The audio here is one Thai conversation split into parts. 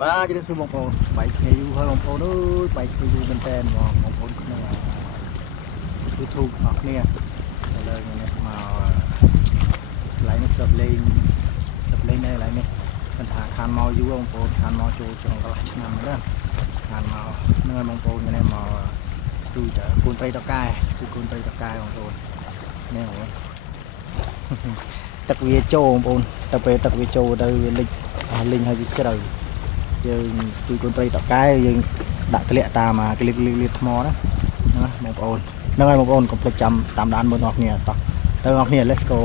บ้าจะได้ซื้อบองโปไปเที่ยวให้บองโปด้วยไปเที่ยวเป็นแฟนบองโปนี่ยูทูบออกเนี่ยเลยเนี่ยมาไลน์นี่กับเลงได้ไลน์นี่ปัญหาทานเมาอยู่บองโปทานเมาโจจังก็หลายนำเลยทานเมาเนื้อบองโปเนี่ยมาดูจะคูณไตรตะกายคือคูณไตรตะกายบองโปเนี่ยโหตะวีโจบองโปตะเปตะวีโจได้ลิงให้ยิ่งเจริญយើងស្ទួយកូនត្រីតកែយើងដាក់ធ្លាក់តាមក្លៀតថ្មណាបងប្អូនហ្នឹងហើយបងប្អូនកុំភ្លេចចាំតាមដានមើលបងប្អូនតោះទៅបងប្អូន let's go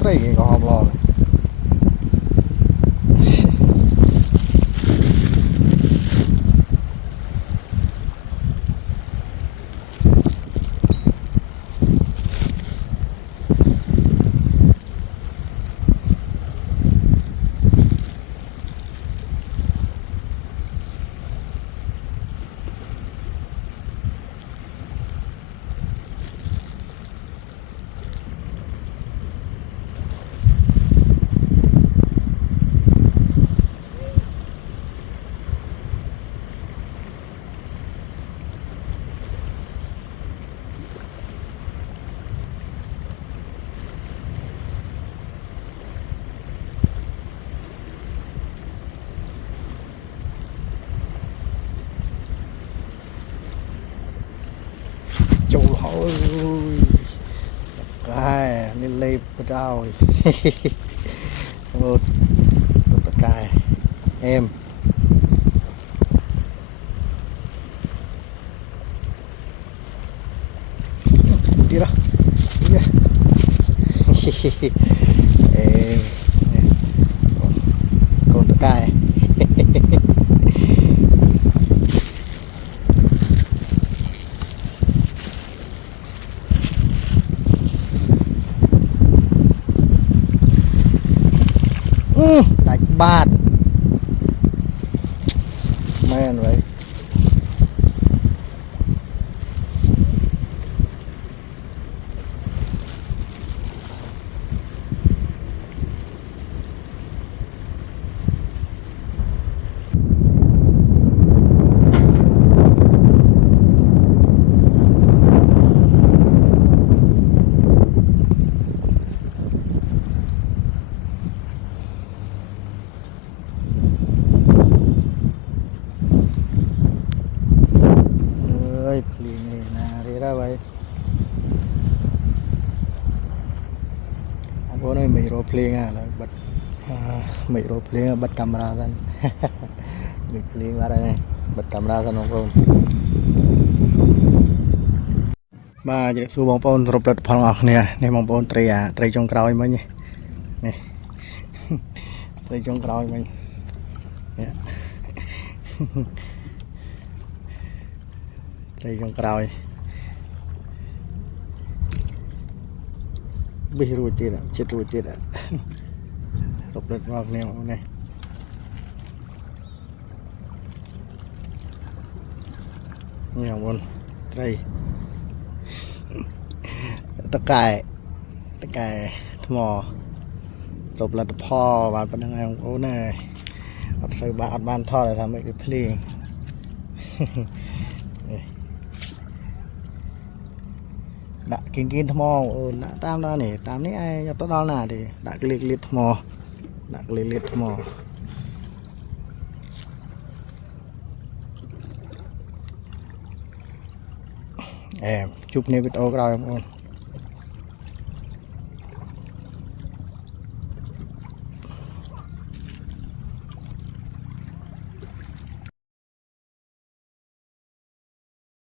ត្រីគេក៏ហមឡងจูเฮ้ยไก่นี่เล็บดาวโอ้ตะกายเอ็มđi đâu em con tะกายđại bát man vậy เ เพลงอ่ะแล้วบัดไม่รู้เพลงบัดกัมราสันมีเพลงอะไรเนี่ยบัดกัมราสันน้องปอนมาจะสู้บองปอนรบรัดพลังออกเนี่ยในบองปอนเตะเตะจงกราวมั้ยเนี่ยนี่เตะจงกราวมั้ยเนี่ยเตะจงกราวไม่รู้จีนอ่ะเจ็ดรู้จีนอ่ะรบรัดมากเนี่ยเนี่ยนี่บองเตะตะไก่ทมอรบรัดพ่อบานเป็นยังไงของโอ้เนี่ยอัดใส่บ้านท่อเลยทำให้คือเพลงđã kinh thmò đã tam đó này tam này ai cho tốt đó là thì đã cái liệt thmò đã cái liệt thmò em chụp này video rồi không